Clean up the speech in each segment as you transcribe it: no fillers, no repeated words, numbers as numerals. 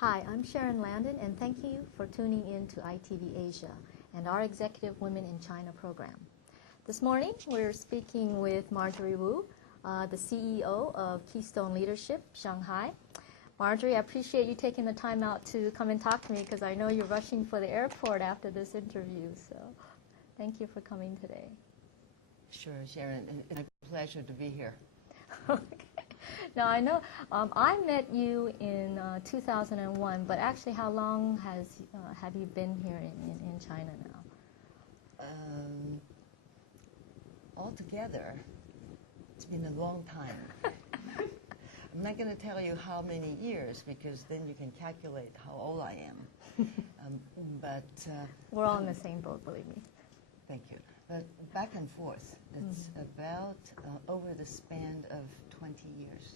Hi, I'm Sharon Landon, and thank you for tuning in to ITV Asia and our Executive Women in China program. This morning, we're speaking with Marjorie Wu, the CEO of Keystone Leadership, Shanghai. Marjorie, I appreciate you taking the time out to come and talk to me because I know you're rushing for the airport after this interview, so thank you for coming today. Sure, Sharon. It's a pleasure to be here. Okay. Now, I know I met you in 2001, but actually how long have you been here in China now? Altogether, it's been a long time. I'm not going to tell you how many years because then you can calculate how old I am. But we're all in the same boat, believe me. Thank you. But back and forth, it's about over the span of 20 years.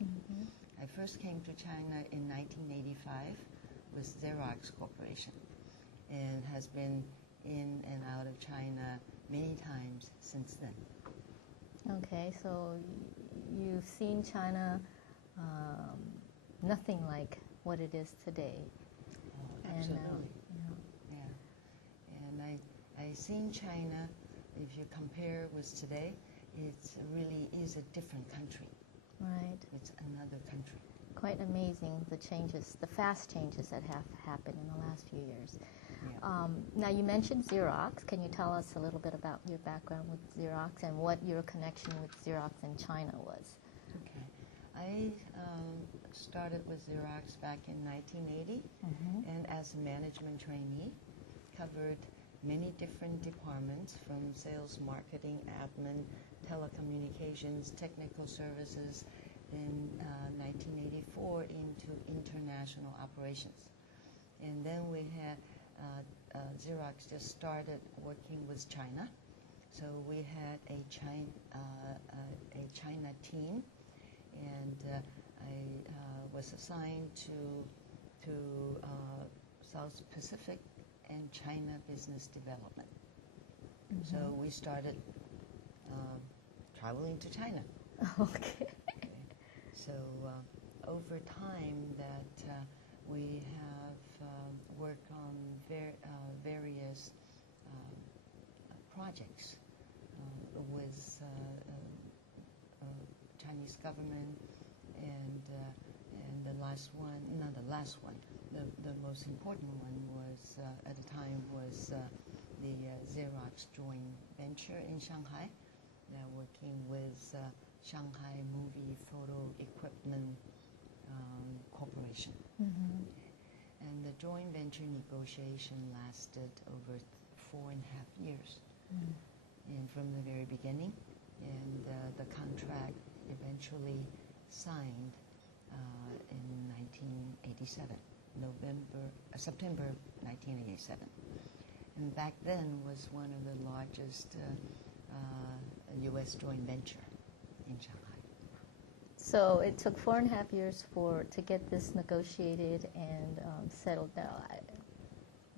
I first came to China in 1985 with Xerox Corporation and has been in and out of China many times since then. Okay, so you've seen China nothing like what it is today. Oh, absolutely. And I've seen China, if you compare with today, it really is a different country. Right. It's another country. Quite amazing, the changes, the fast changes that have happened in the last few years. Yeah. Now, you mentioned Xerox. Can you tell us a little bit about your background with Xerox and what your connection with Xerox in China was? Okay. I started with Xerox back in 1980 and as a management trainee, covered many different departments from sales, marketing, admin, telecommunications, technical services, in 1984 into international operations. And then we had Xerox just started working with China. So we had a China team, and I was assigned to South Pacific and China business development. So we started traveling to China. Okay. So over time that we have worked on various projects with Chinese government, and the last one, not the last one, the most important one was at the time was the Xerox joint venture in Shanghai. They're working with Shanghai Movie Photo Equipment Corporation. And the joint venture negotiation lasted over 4.5 years. And from the very beginning, and the contract eventually signed in 1987, September 1987. And back then was one of the largest U.S. joint venture in Shanghai. So it took 4.5 years to get this negotiated and settled down.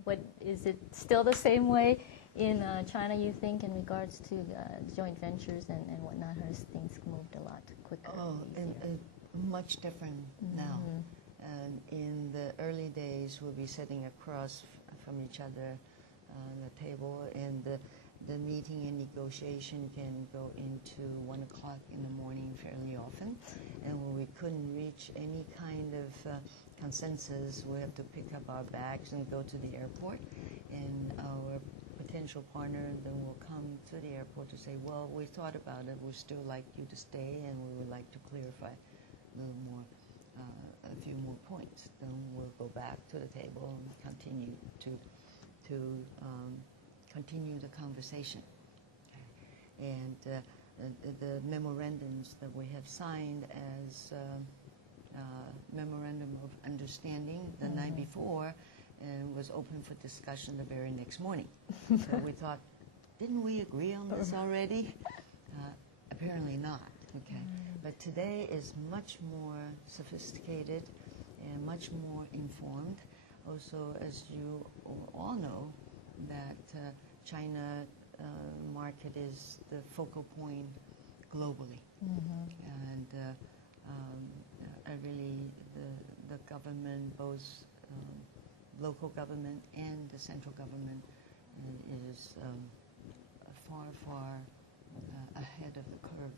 What is it still the same way in China, you think, in regards to joint ventures and whatnot? Has things moved a lot quicker? Oh, much different now. And in the early days, we'll be sitting across from each other on the table, and the meeting and negotiation can go into 1 o'clock in the morning fairly often. And when we couldn't reach any kind of consensus, we have to pick up our bags and go to the airport. And our potential partner then will come to the airport to say, well, we thought about it, we'd still like you to stay, and we would like to clarify a little more, a few more points. Then we'll go back to the table and continue continue the conversation. Okay. And the memorandums that we have signed as memorandum of understanding the night before, and was open for discussion the very next morning. So we thought, didn't we agree on this already? Apparently not. Okay. But today is much more sophisticated and much more informed. Also, as you all know, that China market is the focal point globally. And I really, the government, both local government and the central government is far ahead of the curve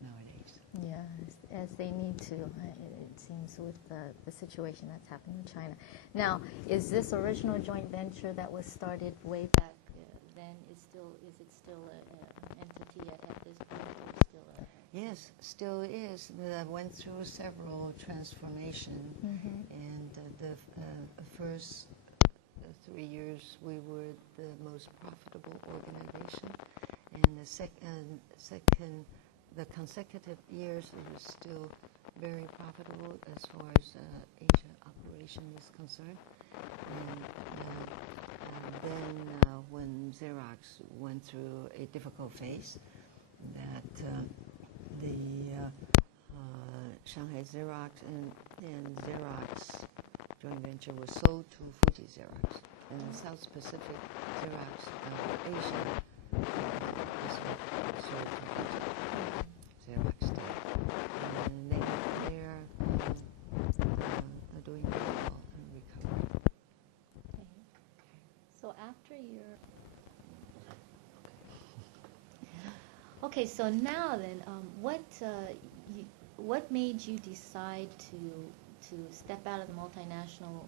nowadays. Yeah, as they need to, it seems, with the situation that's happening in China. Now, is this original joint venture that was started way back then, is it still an entity at this point? Or still Yes, still is. I went through several transformations, and the first 3 years we were the most profitable organization, and the consecutive years it was still very profitable as far as Asia operation is concerned. And then when Xerox went through a difficult phase, that the Shanghai Xerox and Xerox joint venture was sold to Fuji Xerox, and the South Pacific Xerox Asia was sold to Fuji Xerox did. And they're doing very well and recovering. Okay. So after your... Okay, so now then, what made you decide to step out of the multinational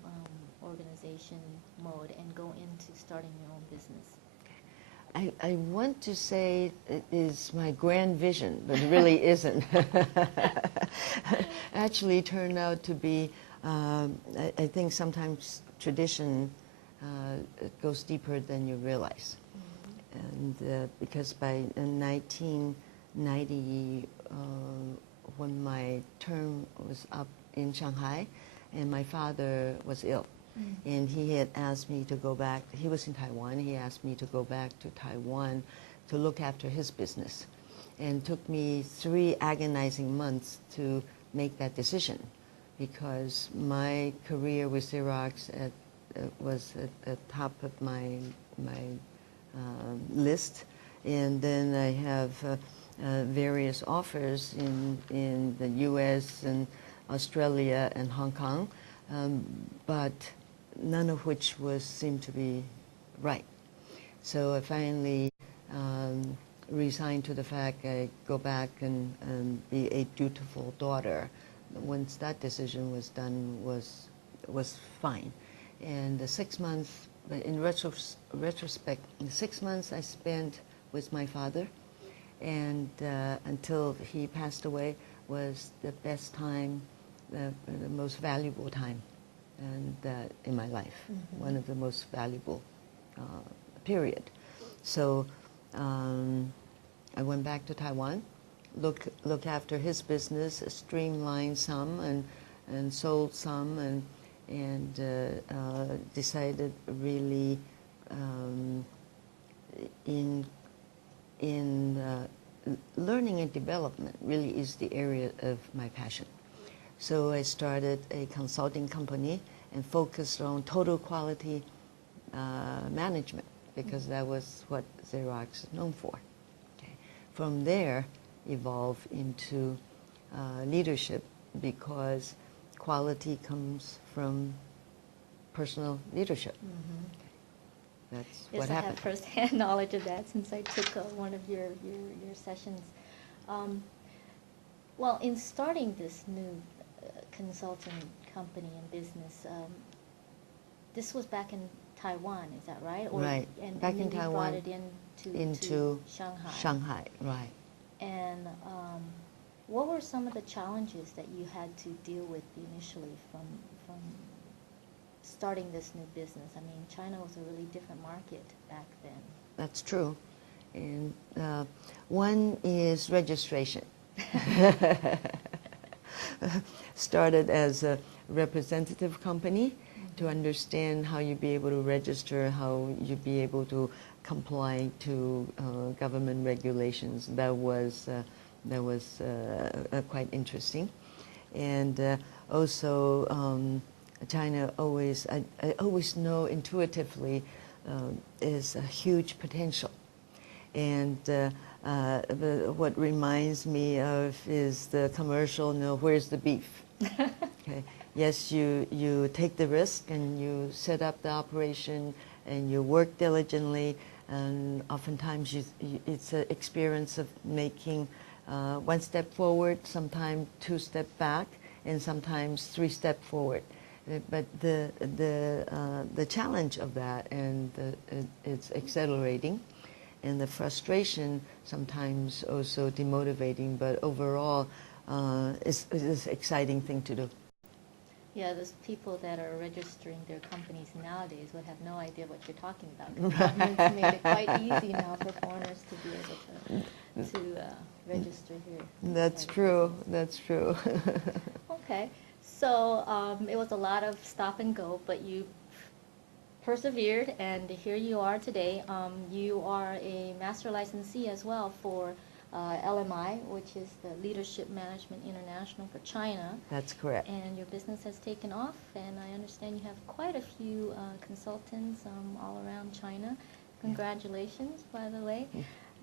organization mode and go into starting your own business? I want to say it is my grand vision, but it really isn't. Actually turned out to be, I think sometimes tradition goes deeper than you realize. And because by 1990, when my term was up in Shanghai, and my father was ill, and he had asked me to go back. He was in Taiwan. He asked me to go back to Taiwan to look after his business, and took me 3 agonizing months to make that decision, because my career with Xerox was at the top of my list, and then I have various offers in the U.S. and Australia and Hong Kong, but none of which seemed to be right. So I finally resigned to the fact I go back and be a dutiful daughter. Once that decision was done, was fine. And the 6 months, in retrospect, the 6 months I spent with my father, and until he passed away, was the best time, the most valuable time, and in my life, one of the most valuable period. So I went back to Taiwan, look after his business, streamlined some, and sold some, and decided really in learning and development really is the area of my passion. So I started a consulting company and focused on total quality management, because that was what Xerox is known for. Okay. From there, evolved into leadership, because quality comes from personal leadership. That's what happened. I have first-hand knowledge of that, since I took one of your sessions. Well, in starting this new consulting company and business, this was back in Taiwan, is that right? Right. Back in Taiwan. You brought it into Shanghai. Shanghai, right. And what were some of the challenges that you had to deal with initially from starting this new business? I mean, China was a really different market back then. That's true. And one is registration. Started as a representative company to understand how you'd be able to register, how you'd be able to comply to government regulations. That was quite interesting. And also China always, I always know intuitively is a huge potential. And what reminds me of is the commercial, where's the beef? Okay. yes, you take the risk and you set up the operation and you work diligently, and oftentimes it's an experience of making one step forward, sometimes two step back, and sometimes three step forward. But the challenge of that, and it's accelerating, and the frustration sometimes also demotivating, but overall it's an exciting thing to do. Yeah, those people that are registering their companies nowadays would have no idea what you're talking about. The government's made it quite easy now for foreigners to be able to register here. That's true. That's true. Okay, so it was a lot of stop and go, but you persevered, and here you are today. You are a master licensee as well for LMI, which is the Leadership Management International for China. That's correct. And your business has taken off, and I understand you have quite a few consultants all around China. Congratulations, by the way.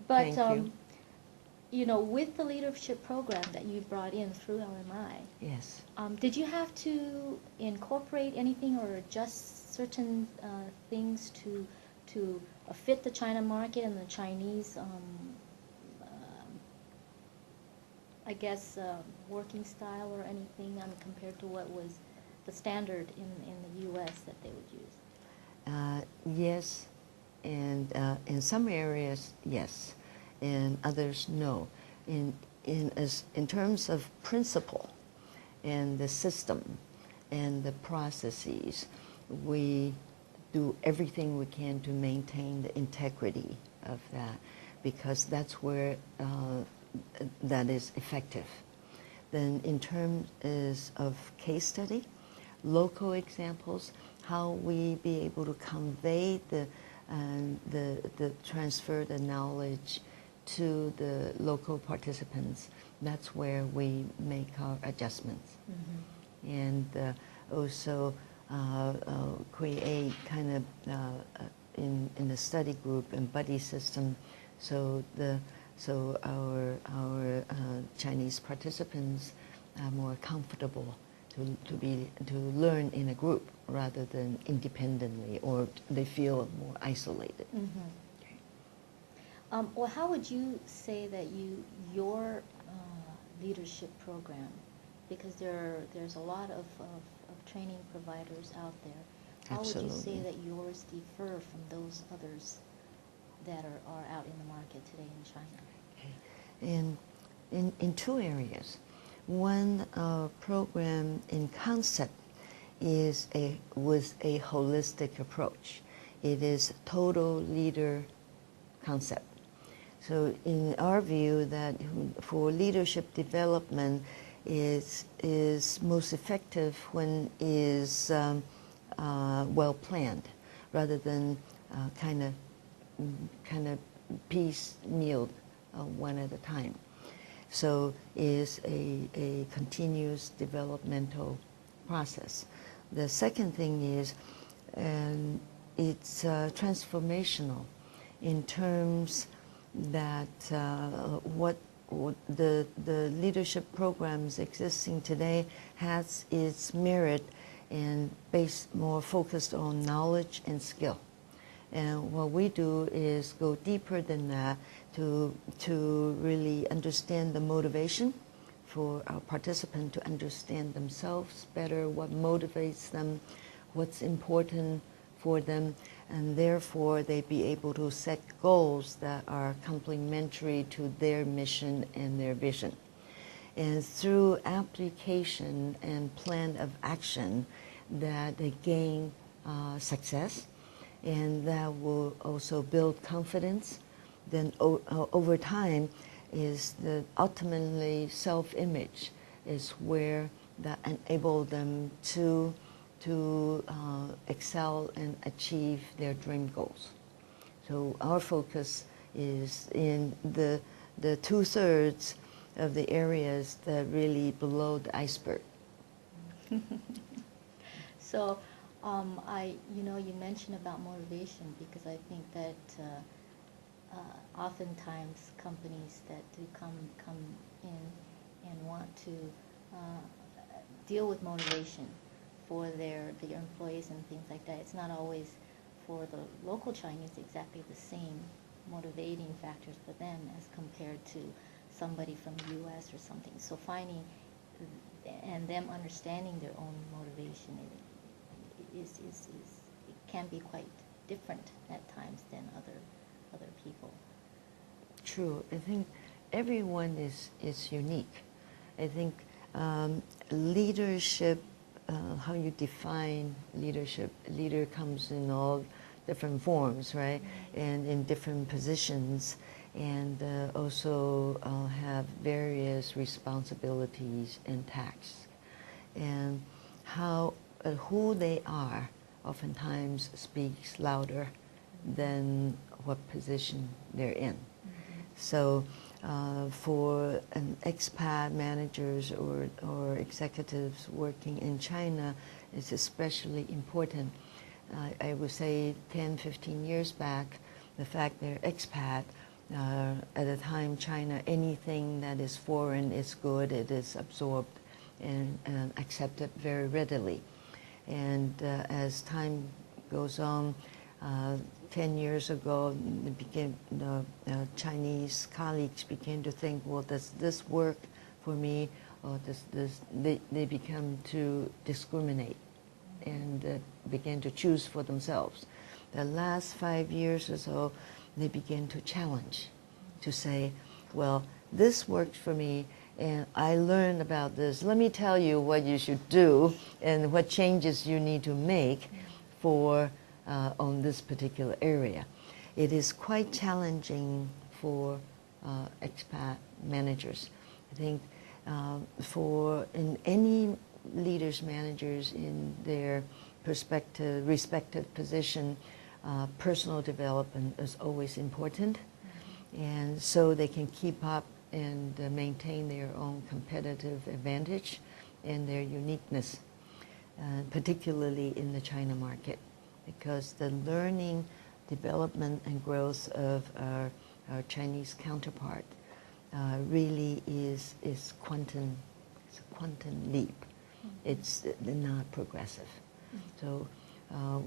But Thank you. You know, with the leadership program that you brought in through LMI, Yes. did you have to incorporate anything or adjust certain things to fit the China market and the Chinese, I guess, working style or anything compared to what was the standard in the U.S. that they would use? Yes, and in some areas, yes, in others, no. In terms of principle and the system and the processes, we do everything we can to maintain the integrity of that, because that's where that is effective. Then in terms of case study, local examples, how we be able to convey the transfer the knowledge to the local participants, that's where we make our adjustments. Mm-hmm. And also create kind of in the study group and buddy system, so our Chinese participants are more comfortable to learn in a group rather than independently, or they feel more isolated. Mm-hmm. Well, how would you say that your leadership program, because there's a lot of training providers out there, how Absolutely. would you say that yours differ from those others that are out in the market today in China? In two areas. One program in concept was a holistic approach. It is total leader concept. So in our view, that for leadership development is most effective when is well planned, rather than kind of piecemeal one at a time. So is a continuous developmental process. The second thing is, it's transformational in terms that what the leadership programs existing today has its merit and based more focused on knowledge and skill. And what we do is go deeper than that to really understand the motivation for our participant to understand themselves better, what motivates them, what's important for them, and therefore they be able to set goals that are complementary to their mission and their vision. And through application and plan of action, that they gain success, and that will also build confidence. Then over time is the ultimately self-image is where that enable them to excel and achieve their dream goals. So our focus is in the 2/3 of the areas that really below the iceberg. So, you mentioned about motivation, because I think that oftentimes companies that do come in and want to deal with motivation for their employees and things like that. It's not always for the local Chinese exactly the same motivating factors for them as compared to somebody from the U.S. or something. So finding and them understanding their own motivation it can be quite different at times than other people. True. I think everyone is unique. I think leadership, how you define leadership, leader comes in all different forms, right? And in different positions, and also have various responsibilities and tasks. And how who they are oftentimes speaks louder than what position they're in. So for an expat managers or executives working in China, it's especially important. I would say 10, 15 years back, the fact they're expat, at the time China, anything that is foreign is good, it is absorbed and accepted very readily. And as time goes on, 10 years ago, Chinese colleagues began to think, well, does this work for me, or they become to discriminate and began to choose for themselves. The last 5 years or so, they began to challenge, to say, well, this worked for me, and I learned about this. Let me tell you what you should do and what changes you need to make for on this particular area. It is quite challenging for expat managers. I think for in any leaders, managers in their respective position, personal development is always important, and so they can keep up and maintain their own competitive advantage and their uniqueness, particularly in the China market, because the learning, development, and growth of our Chinese counterpart really is quantum. It's a quantum leap. It's not progressive. So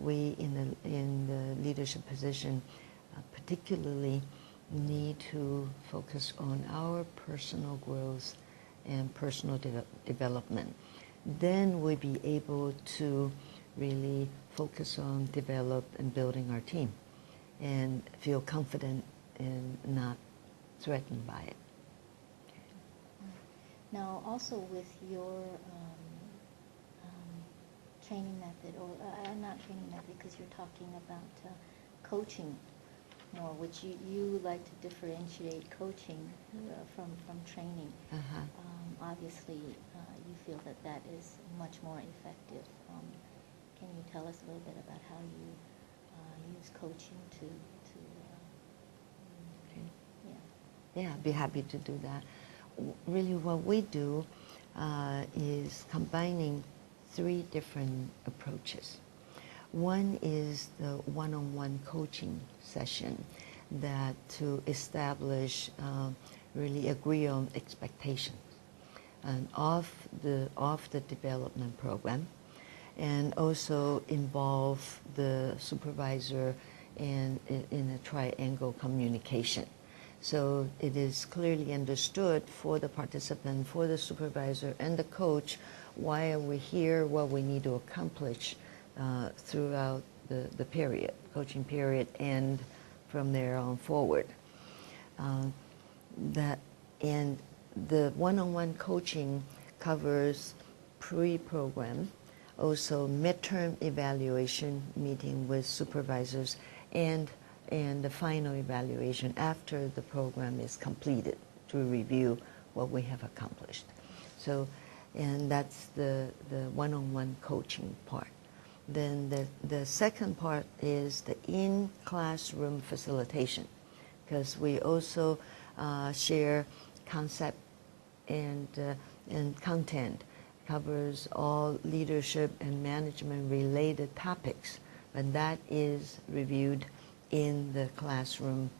we in the leadership position particularly need to focus on our personal growth and personal development. Then we'll be able to really focus on develop and building our team and feel confident and not threatened by it. Now, also with your training method, or not training method, because you're talking about coaching more, which you like to differentiate coaching from training. Obviously, you feel that is much more effective. Can you tell us a little bit about how you use coaching to Yeah, I'd be happy to do that. Really what we do is combining 3 different approaches. One is the one-on-one coaching session that to establish, really agree on expectations and of the development program, and also involve the supervisor in a triangle communication. So it is clearly understood for the participant, for the supervisor, and the coach, why are we here, what we need to accomplish throughout the period, coaching period, and from there on forward. And the one-on-one coaching covers pre-program, also midterm evaluation meeting with supervisors, and the final evaluation after the program is completed to review what we have accomplished. So, and that's the one-on-one coaching part. Then the second part is the in-classroom facilitation, because we also share concept and content, covers all leadership and management related topics, but that is reviewed in the classroom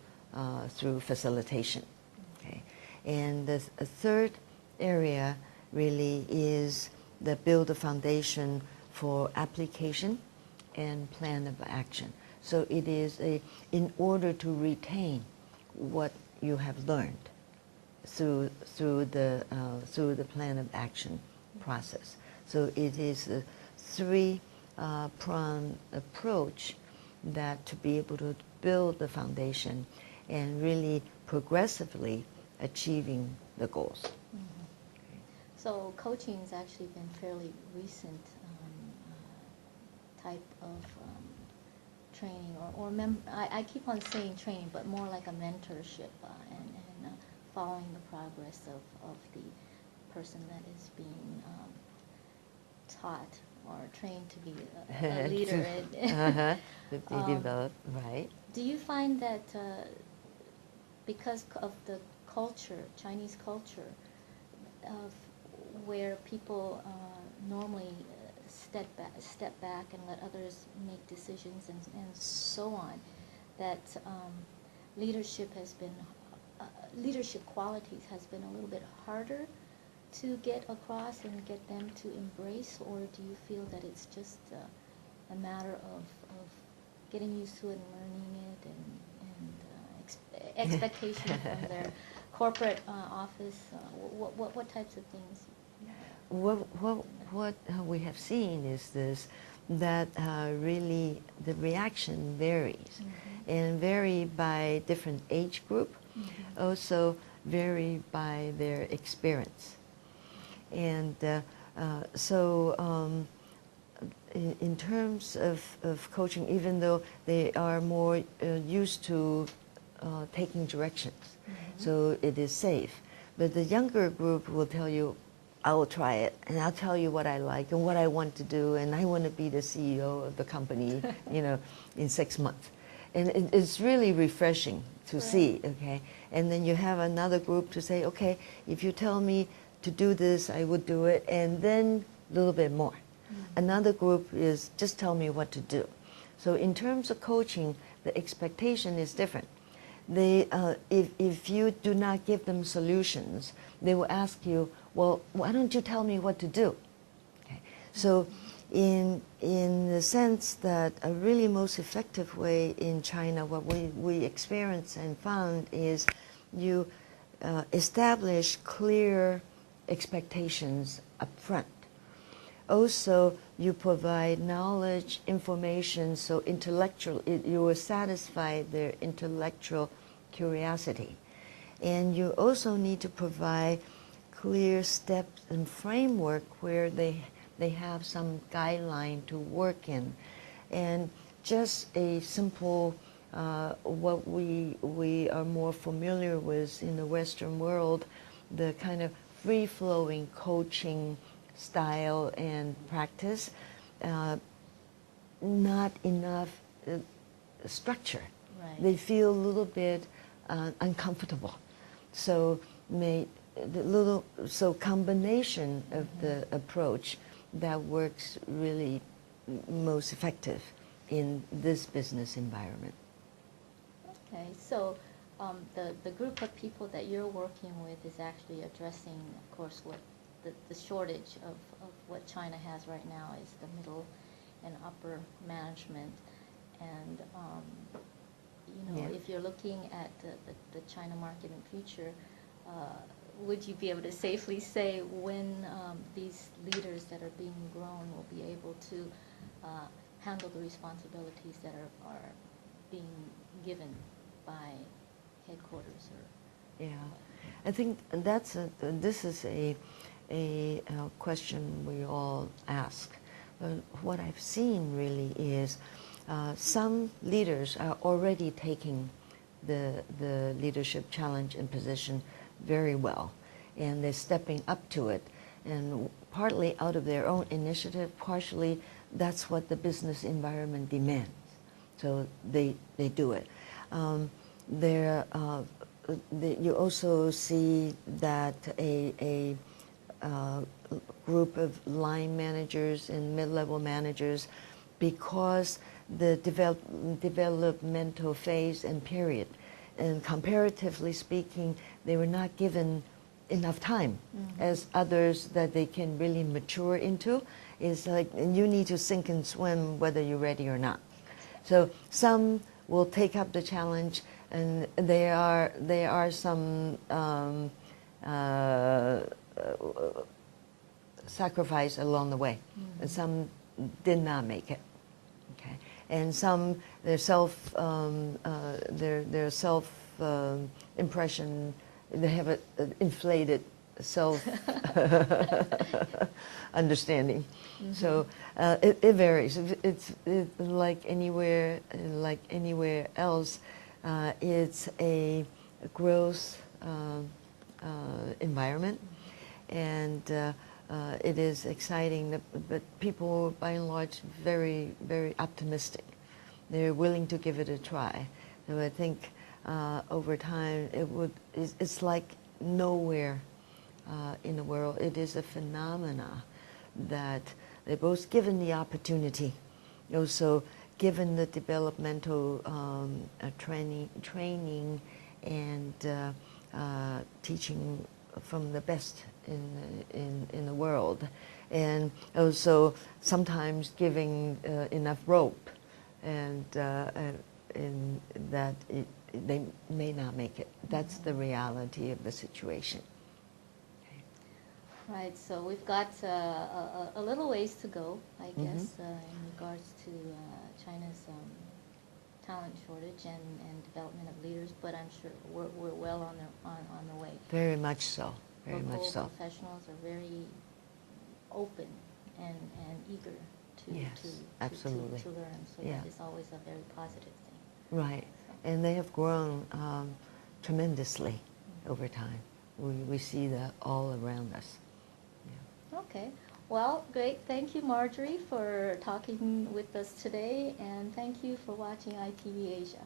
through facilitation. Okay. And the third area really is that build a foundation for application and plan of action. So it is in order to retain what you have learned through the plan of action process. So it is a three-pronged approach that to be able to build the foundation and really progressively achieving the goals. Mm-hmm. So coaching has actually been fairly recent type of training, or I keep on saying training, but more like a mentorship and following the progress of the person that is being taught or trained to be a leader. To be developed, right. Do you find that because of the culture, Chinese culture, of where people normally step back and let others make decisions and so on, that leadership qualities has been a little bit harder to get across and get them to embrace, or do you feel that it's just a matter of getting used to it and learning it and expectation from their corporate office? What types of things? What we have seen is this, that really the reaction varies, mm-hmm. and vary by different age group, mm-hmm. also vary by their experience. And in terms of coaching, even though they are more used to taking directions, mm-hmm. so it is safe, but the younger group will tell you, I will try it, and I'll tell you what I like and what I want to do, and I want to be the CEO of the company, in 6 months. And it's really refreshing to see, okay? And then you have another group to say, okay, if you tell me to do this, I would do it, and then a little bit more. Mm-hmm. Another group is just tell me what to do. So in terms of coaching, the expectation is different. They, if you do not give them solutions, they will ask you, well, why don't you tell me what to do? Okay. So in the sense that a really most effective way in China, what we experienced and found is you establish clear expectations up front. Also, you provide knowledge, information, so you will satisfy their intellectual curiosity. And you also need to provide clear steps and framework where they have some guideline to work in. And just a simple, what we are more familiar with in the Western world, the kind of free-flowing coaching style and practice, not enough structure. Right. They feel a little bit uncomfortable. So combination of mm-hmm. the approach that works really most effective in this business environment. Okay, so the group of people that you're working with is actually addressing, of course, what the shortage of what China has right now is the middle and upper management. And if you're looking at the China market in the future, would you be able to safely say when these leaders that are being grown will be able to handle the responsibilities that are being given by headquarters? Yeah, I think this is a question we all ask. But what I've seen really is some leaders are already taking the leadership challenge and position very well, and they're stepping up to it, and partly out of their own initiative, partially that's what the business environment demands. So they do it. You also see that a group of line managers and mid-level managers, because the developmental phase and period, and comparatively speaking, they were not given enough time as others that they can really mature into. Is like, and you need to sink and swim whether you're ready or not. So some will take up the challenge, and there are some sacrifice along the way, and some did not make it. Okay, and some their self impression, they have an inflated self understanding. So it varies. It's like anywhere else. It's a growth environment, and it is exciting. But people, by and large, very, very optimistic. They're willing to give it a try. So I think over time it's like nowhere in the world. It is a phenomena that they're both given the opportunity, also given the developmental training and teaching from the best in the world, and also sometimes giving enough rope, and in that they may not make it. That's the reality of the situation. Right, so we've got a little ways to go, I guess, in regards to China's talent shortage and development of leaders, but I'm sure we're well on the way. Very much so, very Local much so. professionals are very open and eager absolutely. to learn, so that is always a very positive thing. Right, and they have grown tremendously over time. We see that all around us. Okay. Well, great. Thank you, Marjorie, for talking with us today, and thank you for watching ITV Asia.